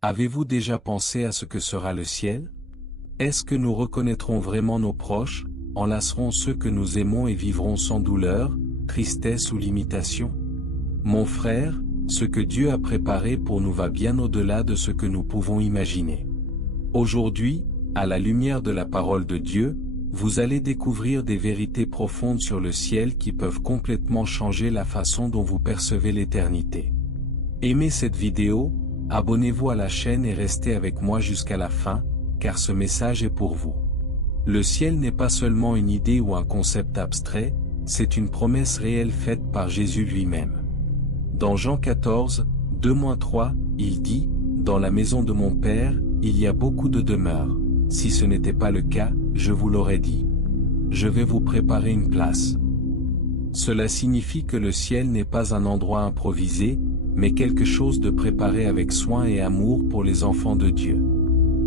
Avez-vous déjà pensé à ce que sera le ciel? Est-ce que nous reconnaîtrons vraiment nos proches, enlacerons ceux que nous aimons et vivrons sans douleur, tristesse ou limitation? Mon frère, ce que Dieu a préparé pour nous va bien au-delà de ce que nous pouvons imaginer. Aujourd'hui, à la lumière de la parole de Dieu, vous allez découvrir des vérités profondes sur le ciel qui peuvent complètement changer la façon dont vous percevez l'éternité. Aimez cette vidéo, abonnez-vous à la chaîne et restez avec moi jusqu'à la fin, car ce message est pour vous. Le ciel n'est pas seulement une idée ou un concept abstrait, c'est une promesse réelle faite par Jésus lui-même. Dans Jean 14, 2-3, il dit, « Dans la maison de mon Père, il y a beaucoup de demeures. Si ce n'était pas le cas, je vous l'aurais dit. Je vais vous préparer une place. » Cela signifie que le ciel n'est pas un endroit improvisé, mais quelque chose de préparé avec soin et amour pour les enfants de Dieu.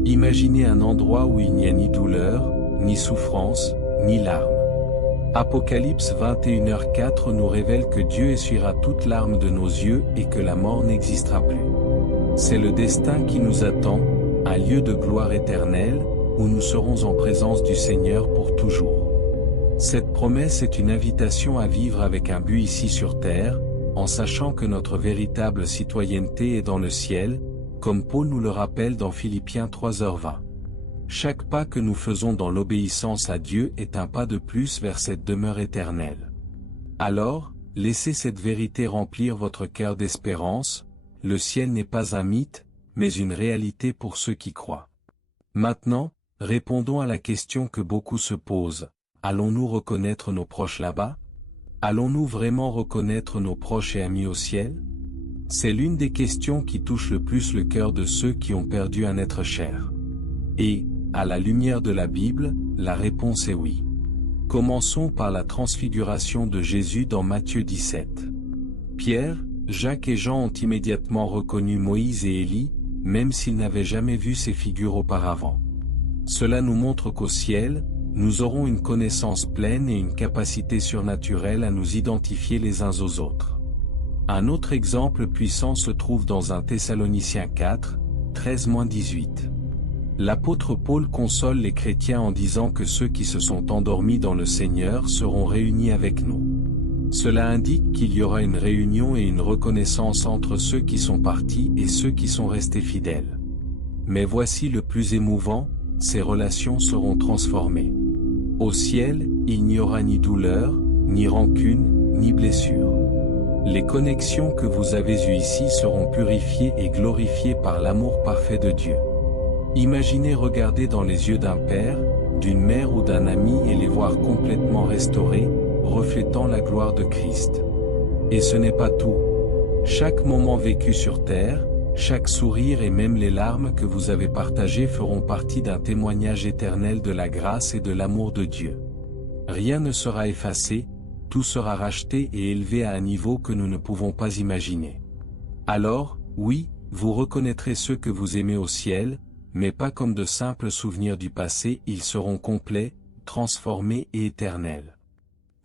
Imaginez un endroit où il n'y a ni douleur, ni souffrance, ni larmes. Apocalypse 21h4 nous révèle que Dieu essuiera toute larme de nos yeux et que la mort n'existera plus. C'est le destin qui nous attend, un lieu de gloire éternelle, où nous serons en présence du Seigneur pour toujours. Cette promesse est une invitation à vivre avec un but ici sur terre, en sachant que notre véritable citoyenneté est dans le ciel, comme Paul nous le rappelle dans Philippiens 3h20. Chaque pas que nous faisons dans l'obéissance à Dieu est un pas de plus vers cette demeure éternelle. Alors, laissez cette vérité remplir votre cœur d'espérance, le ciel n'est pas un mythe, mais une réalité pour ceux qui croient. Maintenant, répondons à la question que beaucoup se posent, allons-nous reconnaître nos proches là-bas? Allons-nous vraiment reconnaître nos proches et amis au ciel? C'est l'une des questions qui touche le plus le cœur de ceux qui ont perdu un être cher. Et, à la lumière de la Bible, la réponse est oui. Commençons par la transfiguration de Jésus dans Matthieu 17. Pierre, Jacques et Jean ont immédiatement reconnu Moïse et Élie, même s'ils n'avaient jamais vu ces figures auparavant. Cela nous montre qu'au ciel, nous aurons une connaissance pleine et une capacité surnaturelle à nous identifier les uns aux autres. Un autre exemple puissant se trouve dans 1 Thessaloniciens 4, 13-18. L'apôtre Paul console les chrétiens en disant que ceux qui se sont endormis dans le Seigneur seront réunis avec nous. Cela indique qu'il y aura une réunion et une reconnaissance entre ceux qui sont partis et ceux qui sont restés fidèles. Mais voici le plus émouvant, ces relations seront transformées. Au ciel, il n'y aura ni douleur, ni rancune, ni blessure. Les connexions que vous avez eues ici seront purifiées et glorifiées par l'amour parfait de Dieu. Imaginez regarder dans les yeux d'un père, d'une mère ou d'un ami et les voir complètement restaurés, reflétant la gloire de Christ. Et ce n'est pas tout. Chaque moment vécu sur terre, chaque sourire et même les larmes que vous avez partagées feront partie d'un témoignage éternel de la grâce et de l'amour de Dieu. Rien ne sera effacé, tout sera racheté et élevé à un niveau que nous ne pouvons pas imaginer. Alors, oui, vous reconnaîtrez ceux que vous aimez au ciel, mais pas comme de simples souvenirs du passé, ils seront complets, transformés et éternels.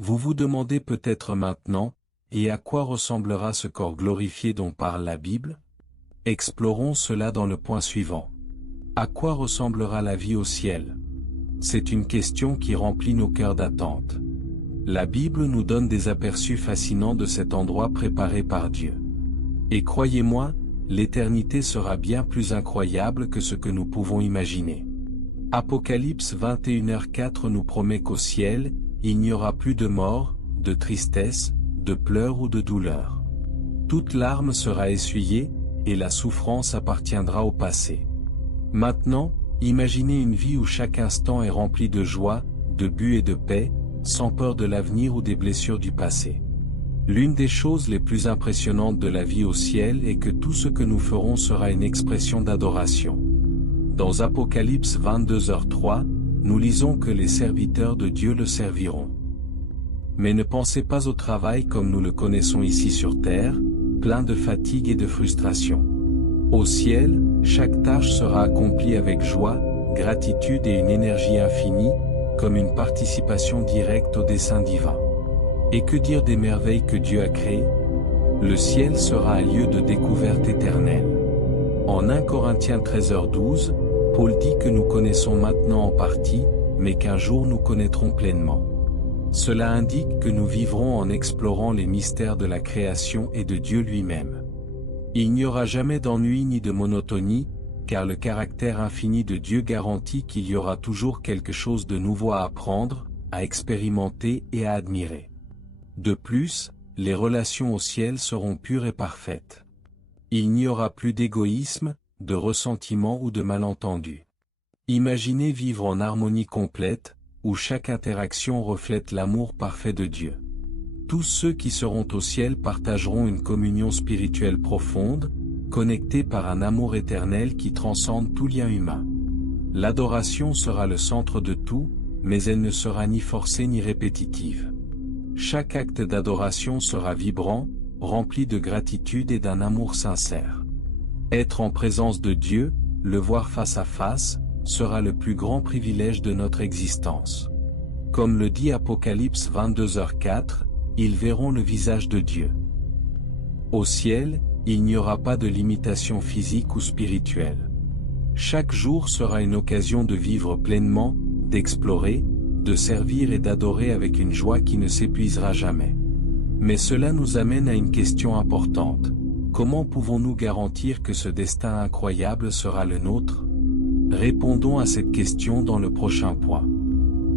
Vous vous demandez peut-être maintenant, et à quoi ressemblera ce corps glorifié dont parle la Bible? Explorons cela dans le point suivant. À quoi ressemblera la vie au ciel? C'est une question qui remplit nos cœurs d'attente. La Bible nous donne des aperçus fascinants de cet endroit préparé par Dieu. Et croyez-moi, l'éternité sera bien plus incroyable que ce que nous pouvons imaginer. Apocalypse 21h4 nous promet qu'au ciel, il n'y aura plus de mort, de tristesse, de pleurs ou de douleur. Toute larme sera essuyée, et la souffrance appartiendra au passé. Maintenant, imaginez une vie où chaque instant est rempli de joie, de but et de paix, sans peur de l'avenir ou des blessures du passé. L'une des choses les plus impressionnantes de la vie au ciel est que tout ce que nous ferons sera une expression d'adoration. Dans Apocalypse 22h3, nous lisons que les serviteurs de Dieu le serviront. Mais ne pensez pas au travail comme nous le connaissons ici sur terre, plein de fatigue et de frustration. Au ciel, chaque tâche sera accomplie avec joie, gratitude et une énergie infinie, comme une participation directe au dessein divin. Et que dire des merveilles que Dieu a créées? Le ciel sera un lieu de découverte éternelle. En 1 Corinthiens 13h12, Paul dit que nous connaissons maintenant en partie, mais qu'un jour nous connaîtrons pleinement. Cela indique que nous vivrons en explorant les mystères de la création et de Dieu lui-même. Il n'y aura jamais d'ennui ni de monotonie, car le caractère infini de Dieu garantit qu'il y aura toujours quelque chose de nouveau à apprendre, à expérimenter et à admirer. De plus, les relations au ciel seront pures et parfaites. Il n'y aura plus d'égoïsme, de ressentiment ou de malentendu. Imaginez vivre en harmonie complète, où chaque interaction reflète l'amour parfait de Dieu. Tous ceux qui seront au ciel partageront une communion spirituelle profonde, connectés par un amour éternel qui transcende tout lien humain. L'adoration sera le centre de tout, mais elle ne sera ni forcée ni répétitive. Chaque acte d'adoration sera vibrant, rempli de gratitude et d'un amour sincère. Être en présence de Dieu, le voir face à face, sera le plus grand privilège de notre existence. Comme le dit Apocalypse 22h4, ils verront le visage de Dieu. Au ciel, il n'y aura pas de limitation physique ou spirituelle. Chaque jour sera une occasion de vivre pleinement, d'explorer, de servir et d'adorer avec une joie qui ne s'épuisera jamais. Mais cela nous amène à une question importante. Comment pouvons-nous garantir que ce destin incroyable sera le nôtre? Répondons à cette question dans le prochain point.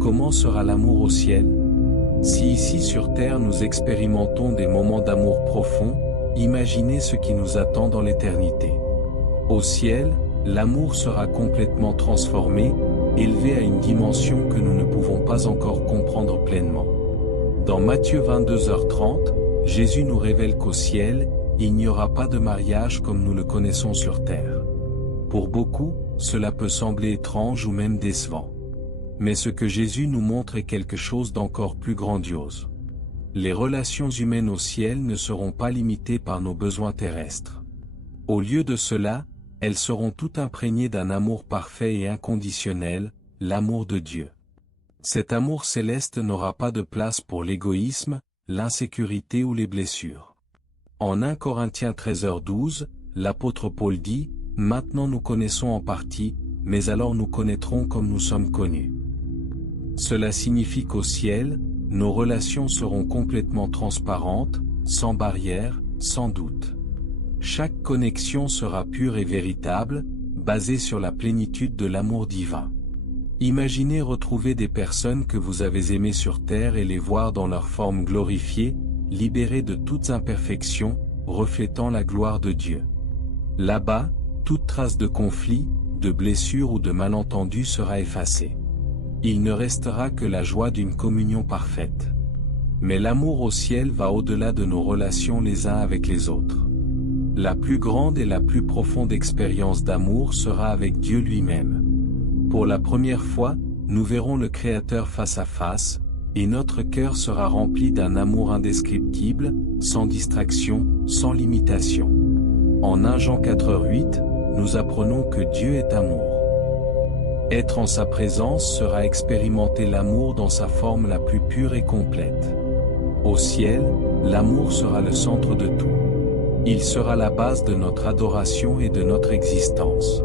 Comment sera l'amour au ciel? Si ici sur terre nous expérimentons des moments d'amour profond, imaginez ce qui nous attend dans l'éternité. Au ciel, l'amour sera complètement transformé, élevé à une dimension que nous ne pouvons pas encore comprendre pleinement. Dans Matthieu 22h30, Jésus nous révèle qu'au ciel, il n'y aura pas de mariage comme nous le connaissons sur terre. Pour beaucoup, cela peut sembler étrange ou même décevant. Mais ce que Jésus nous montre est quelque chose d'encore plus grandiose. Les relations humaines au ciel ne seront pas limitées par nos besoins terrestres. Au lieu de cela, elles seront toutes imprégnées d'un amour parfait et inconditionnel, l'amour de Dieu. Cet amour céleste n'aura pas de place pour l'égoïsme, l'insécurité ou les blessures. En 1 Corinthiens 13h12, l'apôtre Paul dit, « Maintenant nous connaissons en partie, mais alors nous connaîtrons comme nous sommes connus. » Cela signifie qu'au ciel, nos relations seront complètement transparentes, sans barrière, sans doute. Chaque connexion sera pure et véritable, basée sur la plénitude de l'amour divin. Imaginez retrouver des personnes que vous avez aimées sur terre et les voir dans leur forme glorifiée, libérées de toutes imperfections, reflétant la gloire de Dieu. Là-bas, toute trace de conflit, de blessure ou de malentendu sera effacée. Il ne restera que la joie d'une communion parfaite. Mais l'amour au ciel va au-delà de nos relations les uns avec les autres. La plus grande et la plus profonde expérience d'amour sera avec Dieu lui-même. Pour la première fois, nous verrons le Créateur face à face, et notre cœur sera rempli d'un amour indescriptible, sans distraction, sans limitation. En 1 Jean 4h8, nous apprenons que Dieu est amour. Être en sa présence sera expérimenter l'amour dans sa forme la plus pure et complète. Au ciel, l'amour sera le centre de tout. Il sera la base de notre adoration et de notre existence.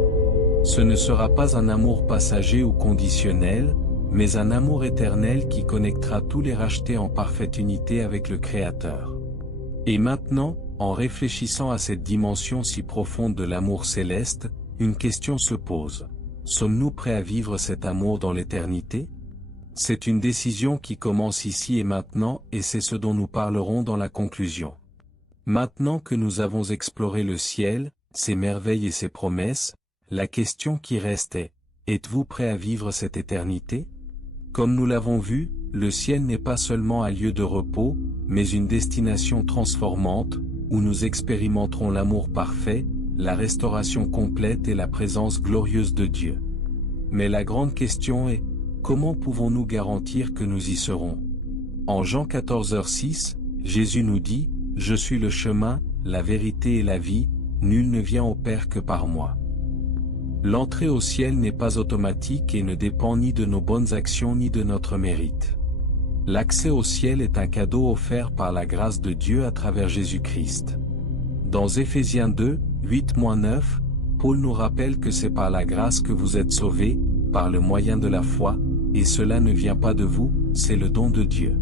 Ce ne sera pas un amour passager ou conditionnel, mais un amour éternel qui connectera tous les rachetés en parfaite unité avec le Créateur. Et maintenant, en réfléchissant à cette dimension si profonde de l'amour céleste, une question se pose. Sommes-nous prêts à vivre cet amour dans l'éternité? C'est une décision qui commence ici et maintenant et c'est ce dont nous parlerons dans la conclusion. Maintenant que nous avons exploré le ciel, ses merveilles et ses promesses, la question qui reste est, êtes-vous prêt à vivre cette éternité? Comme nous l'avons vu, le ciel n'est pas seulement un lieu de repos, mais une destination transformante, où nous expérimenterons l'amour parfait, la restauration complète et la présence glorieuse de Dieu. Mais la grande question est, comment pouvons-nous garantir que nous y serons? En Jean 14h6, Jésus nous dit, « Je suis le chemin, la vérité et la vie, nul ne vient au Père que par moi. » L'entrée au ciel n'est pas automatique et ne dépend ni de nos bonnes actions ni de notre mérite. L'accès au ciel est un cadeau offert par la grâce de Dieu à travers Jésus-Christ. Dans Éphésiens 2, 8-9, Paul nous rappelle que c'est par la grâce que vous êtes sauvés, par le moyen de la foi, et cela ne vient pas de vous, c'est le don de Dieu.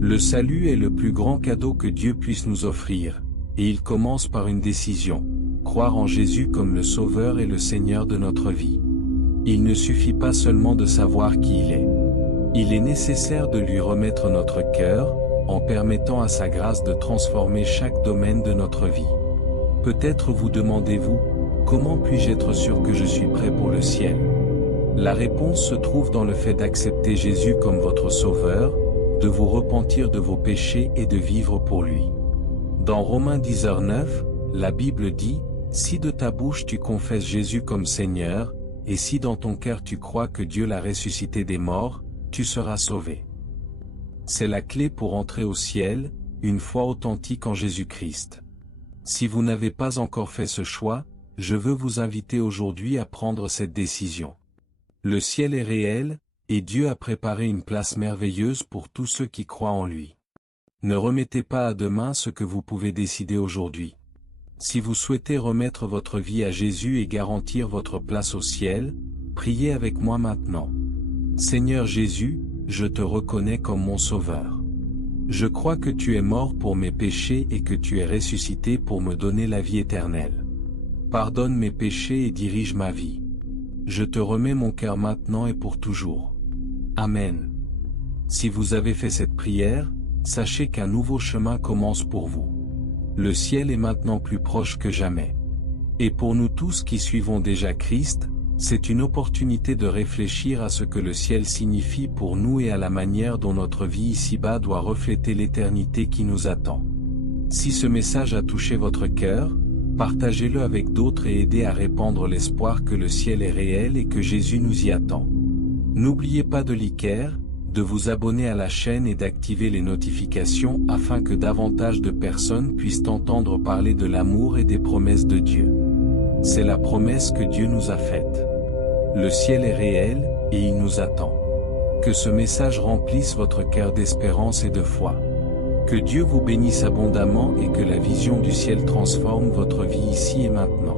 Le salut est le plus grand cadeau que Dieu puisse nous offrir, et il commence par une décision, croire en Jésus comme le Sauveur et le Seigneur de notre vie. Il ne suffit pas seulement de savoir qui il est. Il est nécessaire de lui remettre notre cœur, en permettant à sa grâce de transformer chaque domaine de notre vie. Peut-être vous demandez-vous, comment puis-je être sûr que je suis prêt pour le ciel? La réponse se trouve dans le fait d'accepter Jésus comme votre Sauveur, de vous repentir de vos péchés et de vivre pour lui. Dans Romains 10:9, la Bible dit, « Si de ta bouche tu confesses Jésus comme Seigneur, et si dans ton cœur tu crois que Dieu l'a ressuscité des morts, tu seras sauvé. » C'est la clé pour entrer au ciel, une foi authentique en Jésus-Christ. Si vous n'avez pas encore fait ce choix, je veux vous inviter aujourd'hui à prendre cette décision. Le ciel est réel, et Dieu a préparé une place merveilleuse pour tous ceux qui croient en lui. Ne remettez pas à demain ce que vous pouvez décider aujourd'hui. Si vous souhaitez remettre votre vie à Jésus et garantir votre place au ciel, priez avec moi maintenant. Seigneur Jésus, je te reconnais comme mon Sauveur. Je crois que tu es mort pour mes péchés et que tu es ressuscité pour me donner la vie éternelle. Pardonne mes péchés et dirige ma vie. Je te remets mon cœur maintenant et pour toujours. Amen. Si vous avez fait cette prière, sachez qu'un nouveau chemin commence pour vous. Le ciel est maintenant plus proche que jamais. Et pour nous tous qui suivons déjà Christ, c'est une opportunité de réfléchir à ce que le ciel signifie pour nous et à la manière dont notre vie ici-bas doit refléter l'éternité qui nous attend. Si ce message a touché votre cœur, partagez-le avec d'autres et aidez à répandre l'espoir que le ciel est réel et que Jésus nous y attend. N'oubliez pas de liker, de vous abonner à la chaîne et d'activer les notifications afin que davantage de personnes puissent entendre parler de l'amour et des promesses de Dieu. C'est la promesse que Dieu nous a faite. Le ciel est réel, et il nous attend. Que ce message remplisse votre cœur d'espérance et de foi. Que Dieu vous bénisse abondamment et que la vision du ciel transforme votre vie ici et maintenant.